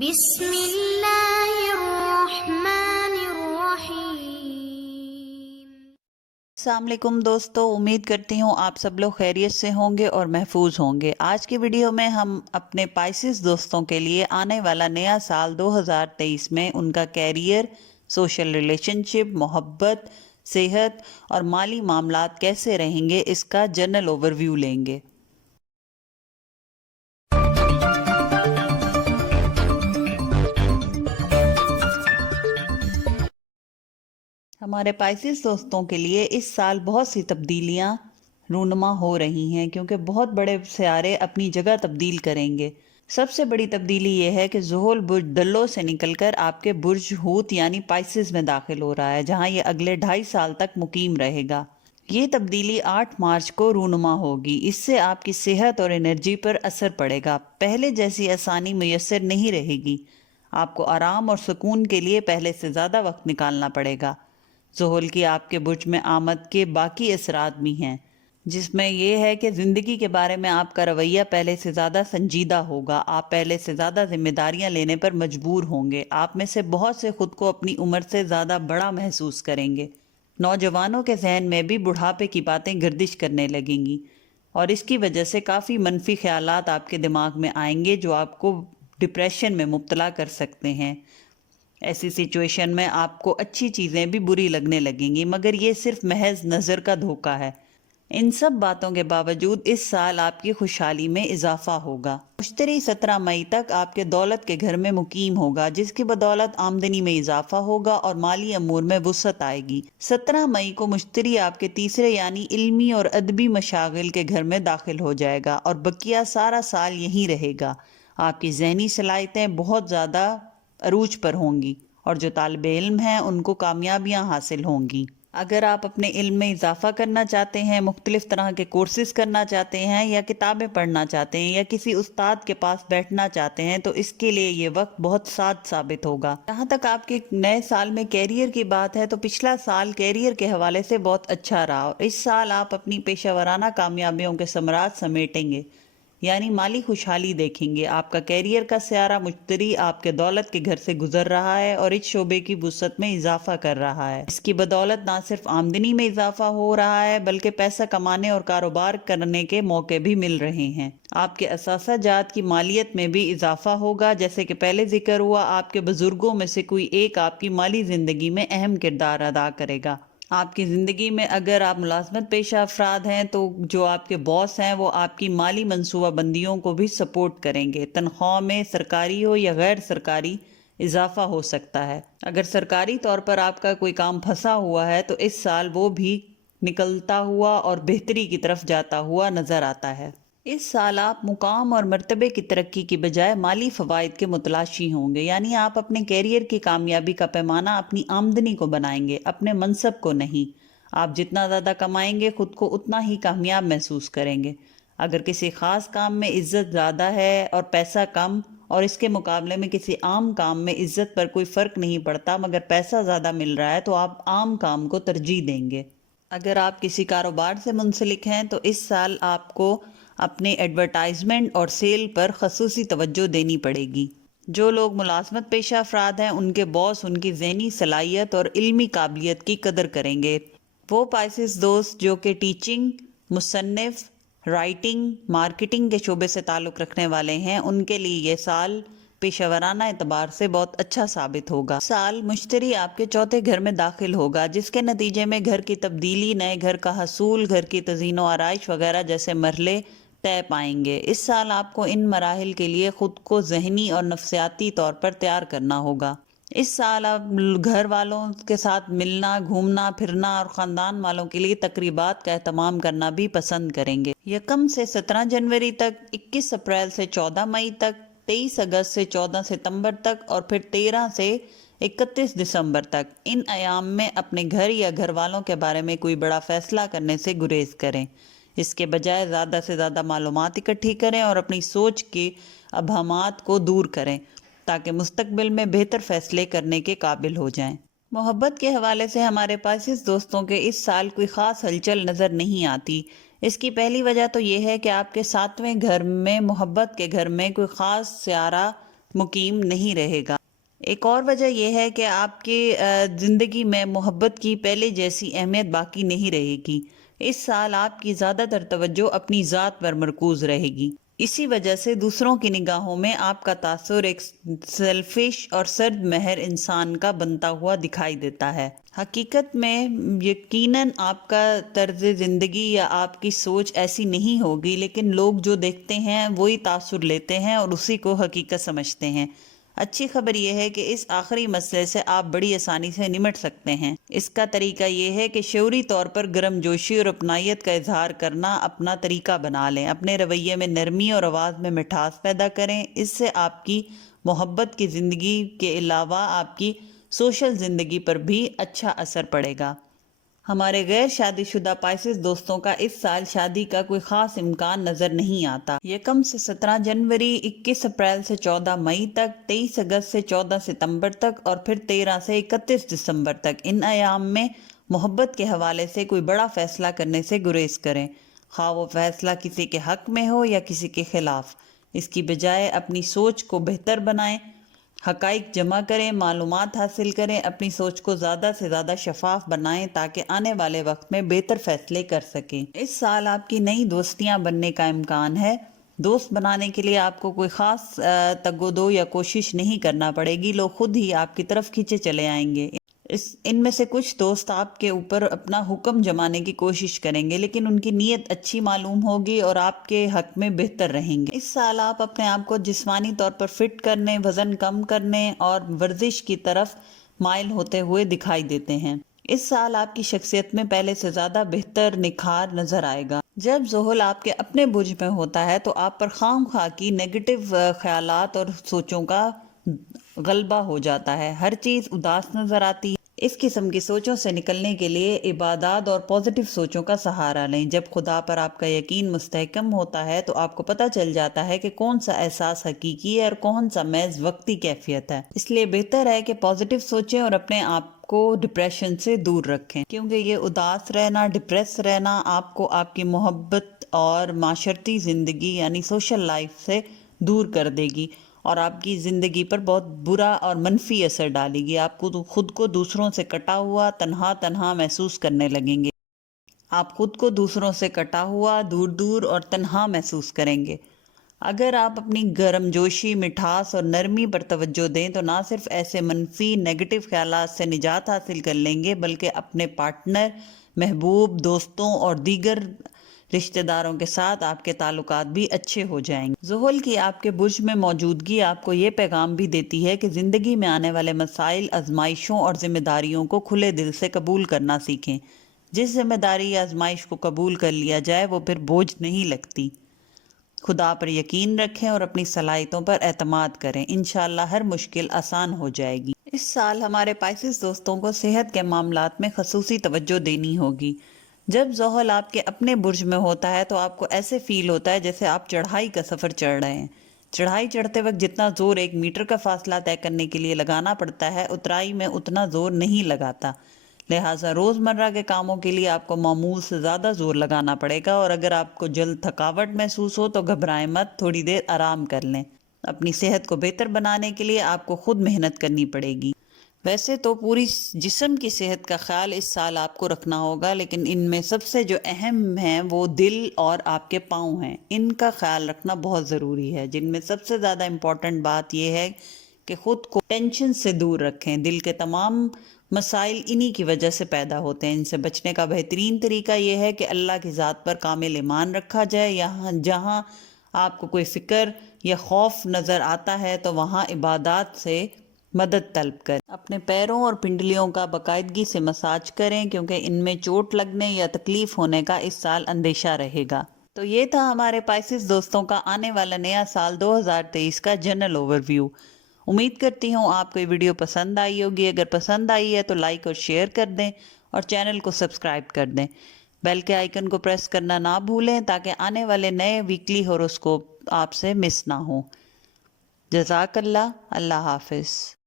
بسم اللہ الرحمن الرحیم۔ السلام علیکم دوستو، امید کرتی ہوں آپ سب لوگ خیریت سے ہوں گے اور محفوظ ہوں گے۔ آج کی ویڈیو میں ہم اپنے پائسس دوستوں کے لیے آنے والا نیا سال 2023 میں ان کا کیریئر، سوشل ریلیشن شپ، محبت، صحت اور مالی معاملات کیسے رہیں گے اس کا جنرل اوور ویو لیں گے۔ ہمارے پائسس دوستوں کے لیے اس سال بہت سی تبدیلیاں رونما ہو رہی ہیں، کیونکہ بہت بڑے سیارے اپنی جگہ تبدیل کریں گے۔ سب سے بڑی تبدیلی یہ ہے کہ زحل برج دلو سے نکل کر آپ کے برج حوت یعنی پائسس میں داخل ہو رہا ہے، جہاں یہ اگلے 2.5 سال تک مقیم رہے گا۔ یہ تبدیلی 8 مارچ کو رونما ہوگی۔ اس سے آپ کی صحت اور انرجی پر اثر پڑے گا۔ پہلے جیسی آسانی میسر نہیں رہے گی۔ آپ کو آرام اور سکون کے لیے پہلے سے زیادہ وقت نکالنا پڑے گا۔ زحل کی آپ کے برج میں آمد کے باقی اثرات بھی ہیں، جس میں یہ ہے کہ زندگی کے بارے میں آپ کا رویہ پہلے سے زیادہ سنجیدہ ہوگا۔ آپ پہلے سے زیادہ ذمہ داریاں لینے پر مجبور ہوں گے۔ آپ میں سے بہت سے خود کو اپنی عمر سے زیادہ بڑا محسوس کریں گے۔ نوجوانوں کے ذہن میں بھی بڑھاپے کی باتیں گردش کرنے لگیں گی، اور اس کی وجہ سے کافی منفی خیالات آپ کے دماغ میں آئیں گے جو آپ کو ڈپریشن میں مبتلا کر سکتے ہیں۔ ایسی سچویشن میں آپ کو اچھی چیزیں بھی بری لگنے لگیں گی، مگر یہ صرف محض نظر کا دھوکہ ہے۔ ان سب باتوں کے باوجود اس سال آپ کی خوشحالی میں اضافہ ہوگا۔ مشتری 17 مئی تک آپ کے دولت کے گھر میں مقیم ہوگا، جس کی بدولت آمدنی میں اضافہ ہوگا اور مالی امور میں وسعت آئے گی۔ 17 مئی کو مشتری آپ کے تیسرے یعنی علمی اور ادبی مشاغل کے گھر میں داخل ہو جائے گا اور بقیہ سارا سال یہیں رہے گا۔ آپ کی ذہنی صلاحیتیں بہت زیادہ عروج پر ہوں گی، اور جو طالب علم ہیں ان کو کامیابیاں حاصل ہوں گی۔ اگر آپ اپنے علم میں اضافہ کرنا چاہتے ہیں، مختلف طرح کے کورسز کرنا چاہتے ہیں، یا کتابیں پڑھنا چاہتے ہیں، یا کسی استاد کے پاس بیٹھنا چاہتے ہیں، تو اس کے لیے یہ وقت بہت سعد ثابت ہوگا۔ جہاں تک آپ کے نئے سال میں کیریئر کی بات ہے، تو پچھلا سال کیریئر کے حوالے سے بہت اچھا رہا، اور اس سال آپ اپنی پیشہ ورانہ کامیابیوں کے ثمرات سمیٹیں گے، یعنی مالی خوشحالی دیکھیں گے۔ آپ کا کیریئر کا سیارہ مشتری آپ کے دولت کے گھر سے گزر رہا ہے اور اس شعبے کی وسعت میں اضافہ کر رہا ہے۔ اس کی بدولت نہ صرف آمدنی میں اضافہ ہو رہا ہے، بلکہ پیسہ کمانے اور کاروبار کرنے کے موقع بھی مل رہے ہیں۔ آپ کے اثاثہ جات کی مالیت میں بھی اضافہ ہوگا، جیسے کہ پہلے ذکر ہوا۔ آپ کے بزرگوں میں سے کوئی ایک آپ کی مالی زندگی میں اہم کردار ادا کرے گا۔ آپ کی زندگی میں اگر آپ ملازمت پیشہ افراد ہیں، تو جو آپ کے باس ہیں وہ آپ کی مالی منصوبہ بندیوں کو بھی سپورٹ کریں گے۔ تنخواہ میں سرکاری ہو یا غیر سرکاری اضافہ ہو سکتا ہے۔ اگر سرکاری طور پر آپ کا کوئی کام پھنسا ہوا ہے، تو اس سال وہ بھی نکلتا ہوا اور بہتری کی طرف جاتا ہوا نظر آتا ہے۔ اس سال آپ مقام اور مرتبے کی ترقی کی بجائے مالی فوائد کے متلاشی ہوں گے، یعنی آپ اپنے کیریئر کی کامیابی کا پیمانہ اپنی آمدنی کو بنائیں گے، اپنے منصب کو نہیں۔ آپ جتنا زیادہ کمائیں گے، خود کو اتنا ہی کامیاب محسوس کریں گے۔ اگر کسی خاص کام میں عزت زیادہ ہے اور پیسہ کم، اور اس کے مقابلے میں کسی عام کام میں عزت پر کوئی فرق نہیں پڑتا مگر پیسہ زیادہ مل رہا ہے، تو آپ عام کام کو ترجیح دیں گے۔ اگر آپ کسی کاروبار سے منسلک ہیں، تو اس سال آپ کو اپنے ایڈورٹائزمنٹ اور سیل پر خصوصی توجہ دینی پڑے گی۔ جو لوگ ملازمت پیشہ افراد ہیں، ان کے باس ان کی ذہنی صلاحیت اور علمی قابلیت کی قدر کریں گے۔ وہ پائسس دوست جو کہ ٹیچنگ، مصنف، رائٹنگ، مارکیٹنگ کے شعبے سے تعلق رکھنے والے ہیں، ان کے لیے یہ سال پیشہ ورانہ اعتبار سے بہت اچھا ثابت ہوگا۔ سال مشتری آپ کے چوتھے گھر میں داخل ہوگا، جس کے نتیجے میں گھر کی تبدیلی، نئے گھر کا حصول، گھر کی تزئین و آرائش وغیرہ جیسے مرحلے طے پائیں گے۔ اس سال آپ کو ان مراحل کے لیے خود کو ذہنی اور نفسیاتی طور پر تیار کرنا ہوگا۔ اس سال آپ گھر والوں کے ساتھ ملنا، گھومنا پھرنا اور خاندان والوں کے لیے تقریبات کا اہتمام کرنا بھی پسند کریں گے۔ 1 سے 17 جنوری تک، 21 اپریل سے 14 مئی تک، 23 اگست سے 14 ستمبر تک، اور پھر 13 سے 31 دسمبر تک، ان ایام میں اپنے گھر یا گھر والوں کے بارے میں کوئی بڑا فیصلہ کرنے سے گریز کریں۔ اس کے بجائے زیادہ سے زیادہ معلومات اکٹھی کریں اور اپنی سوچ کے ابہامات کو دور کریں، تاکہ مستقبل میں بہتر فیصلے کرنے کے قابل ہو جائیں۔ محبت کے حوالے سے ہمارے پائسس دوستوں کے اس سال کوئی خاص ہلچل نظر نہیں آتی۔ اس کی پہلی وجہ تو یہ ہے کہ آپ کے 7ویں گھر میں، محبت کے گھر میں، کوئی خاص سیارہ مقیم نہیں رہے گا۔ ایک اور وجہ یہ ہے کہ آپ کے زندگی میں محبت کی پہلے جیسی اہمیت باقی نہیں رہے گی۔ اس سال آپ کی زیادہ تر توجہ اپنی ذات پر مرکوز رہے گی۔ اسی وجہ سے دوسروں کی نگاہوں میں آپ کا تاثر ایک سیلفش اور سرد مہر انسان کا بنتا ہوا دکھائی دیتا ہے۔ حقیقت میں یقیناً آپ کا طرز زندگی یا آپ کی سوچ ایسی نہیں ہوگی، لیکن لوگ جو دیکھتے ہیں وہی تاثر لیتے ہیں اور اسی کو حقیقت سمجھتے ہیں۔ اچھی خبر یہ ہے کہ اس آخری مسئلے سے آپ بڑی آسانی سے نمٹ سکتے ہیں۔ اس کا طریقہ یہ ہے کہ شعوری طور پر گرم جوشی اور اپنائیت کا اظہار کرنا اپنا طریقہ بنا لیں۔ اپنے رویے میں نرمی اور آواز میں مٹھاس پیدا کریں۔ اس سے آپ کی محبت کی زندگی کے علاوہ آپ کی سوشل زندگی پر بھی اچھا اثر پڑے گا۔ ہمارے غیر شادی شدہ پائسس دوستوں کا اس سال شادی کا کوئی خاص امکان نظر نہیں آتا۔ 1 سے 17 جنوری، 21 اپریل سے 14 مئی تک، 23 اگست سے 14 ستمبر تک اور پھر 13 سے 31 دسمبر تک، ان ایام میں محبت کے حوالے سے کوئی بڑا فیصلہ کرنے سے گریز کریں، خواہ وہ فیصلہ کسی کے حق میں ہو یا کسی کے خلاف۔ اس کی بجائے اپنی سوچ کو بہتر بنائیں، حقائق جمع کریں، معلومات حاصل کریں، اپنی سوچ کو زیادہ سے زیادہ شفاف بنائیں تاکہ آنے والے وقت میں بہتر فیصلے کر سکیں۔ اس سال آپ کی نئی دوستیاں بننے کا امکان ہے۔ دوست بنانے کے لیے آپ کو کوئی خاص تگ و دو یا کوشش نہیں کرنا پڑے گی، لوگ خود ہی آپ کی طرف کھینچے چلے آئیں گے۔ ان میں سے کچھ دوست آپ کے اوپر اپنا حکم جمانے کی کوشش کریں گے، لیکن ان کی نیت اچھی معلوم ہوگی اور آپ کے حق میں بہتر رہیں گے۔ اس سال آپ اپنے آپ کو جسمانی طور پر فٹ کرنے، وزن کم کرنے اور ورزش کی طرف مائل ہوتے ہوئے دکھائی دیتے ہیں۔ اس سال آپ کی شخصیت میں پہلے سے زیادہ بہتر نکھار نظر آئے گا۔ جب زحل آپ کے اپنے برج میں ہوتا ہے تو آپ پر خواہ مخواہ کی نیگیٹو خیالات اور سوچوں کا غلبہ ہو جاتا ہے۔ ہر چیز اداس نظر آتی ہے۔ اس قسم کی سوچوں سے نکلنے کے لیے عبادات اور پازیٹیو سوچوں کا سہارا لیں۔ جب خدا پر آپ کا یقین مستحکم ہوتا ہے تو آپ کو پتہ چل جاتا ہے کہ کون سا احساس حقیقی ہے اور کون سا محض وقتی کیفیت ہے۔ اس لیے بہتر ہے کہ پازیٹیو سوچیں اور اپنے آپ کو ڈپریشن سے دور رکھیں، کیونکہ یہ اداس رہنا، ڈپریس رہنا آپ کو آپ کی محبت اور معاشرتی زندگی یعنی سوشل لائف سے دور کر دے گی اور آپ کی زندگی پر بہت برا اور منفی اثر ڈالے گی۔ آپ کو خود کو دوسروں سے کٹا ہوا، تنہا محسوس کرنے لگیں گے۔ آپ خود کو دوسروں سے کٹا ہوا، دور اور تنہا محسوس کریں گے۔ اگر آپ اپنی گرم جوشی، مٹھاس اور نرمی پر توجہ دیں تو نہ صرف ایسے منفی نیگیٹو خیالات سے نجات حاصل کر لیں گے، بلکہ اپنے پارٹنر، محبوب، دوستوں اور دیگر رشتہ داروں کے ساتھ آپ کے تعلقات بھی اچھے ہو جائیں گے۔ زحل کی آپ کے برج میں موجودگی آپ کو یہ پیغام بھی دیتی ہے کہ زندگی میں آنے والے مسائل، آزمائشوں اور ذمہ داریوں کو کھلے دل سے قبول کرنا سیکھیں۔ جس ذمہ داری یا آزمائش کو قبول کر لیا جائے وہ پھر بوجھ نہیں لگتی۔ خدا پر یقین رکھیں اور اپنی صلاحیتوں پر اعتماد کریں، انشاءاللہ ہر مشکل آسان ہو جائے گی۔ اس سال ہمارے پائسس دوستوں کو صحت کے معاملات میں خصوصی توجہ دینی ہوگی۔ جب زحل آپ کے اپنے برج میں ہوتا ہے تو آپ کو ایسے فیل ہوتا ہے جیسے آپ چڑھائی کا سفر چڑھ رہے ہیں۔ چڑھائی چڑھتے وقت جتنا زور 1 میٹر کا فاصلہ طے کرنے کے لیے لگانا پڑتا ہے، اترائی میں اتنا زور نہیں لگاتا۔ لہٰذا روزمرہ کے کاموں کے لیے آپ کو معمول سے زیادہ زور لگانا پڑے گا، اور اگر آپ کو جلد تھکاوٹ محسوس ہو تو گھبرائیں مت، تھوڑی دیر آرام کر لیں۔ اپنی صحت کو بہتر بنانے کے لیے آپ کو خود محنت کرنی پڑے گی۔ ویسے تو پوری جسم کی صحت کا خیال اس سال آپ کو رکھنا ہوگا، لیکن ان میں سب سے جو اہم ہیں وہ دل اور آپ کے پاؤں ہیں۔ ان کا خیال رکھنا بہت ضروری ہے، جن میں سب سے زیادہ امپورٹنٹ بات یہ ہے کہ خود کو ٹینشن سے دور رکھیں۔ دل کے تمام مسائل انہی کی وجہ سے پیدا ہوتے ہیں۔ ان سے بچنے کا بہترین طریقہ یہ ہے کہ اللہ کی ذات پر کامل ایمان رکھا جائے۔ جہاں آپ کو کوئی فکر یا خوف نظر آتا ہے تو وہاں عبادات سے مدد طلب کریں۔ اپنے پیروں اور پنڈلیوں کا باقاعدگی سے مساج کریں، کیونکہ ان میں چوٹ لگنے یا تکلیف ہونے کا اس سال اندیشہ رہے گا۔ تو یہ تھا ہمارے پائسس دوستوں کا آنے والا نیا سال 2023 کا جنرل اوور ویو۔ امید کرتی ہوں آپ کو یہ ویڈیو پسند آئی ہوگی۔ اگر پسند آئی ہے تو لائک اور شیئر کر دیں اور چینل کو سبسکرائب کر دیں۔ بیل کے آئیکن کو پریس کرنا نہ بھولیں تاکہ آنے والے نئے ویکلی ہوروسکوپ آپ سے مس نہ ہوں۔ جزاک اللہ۔ اللہ حافظ۔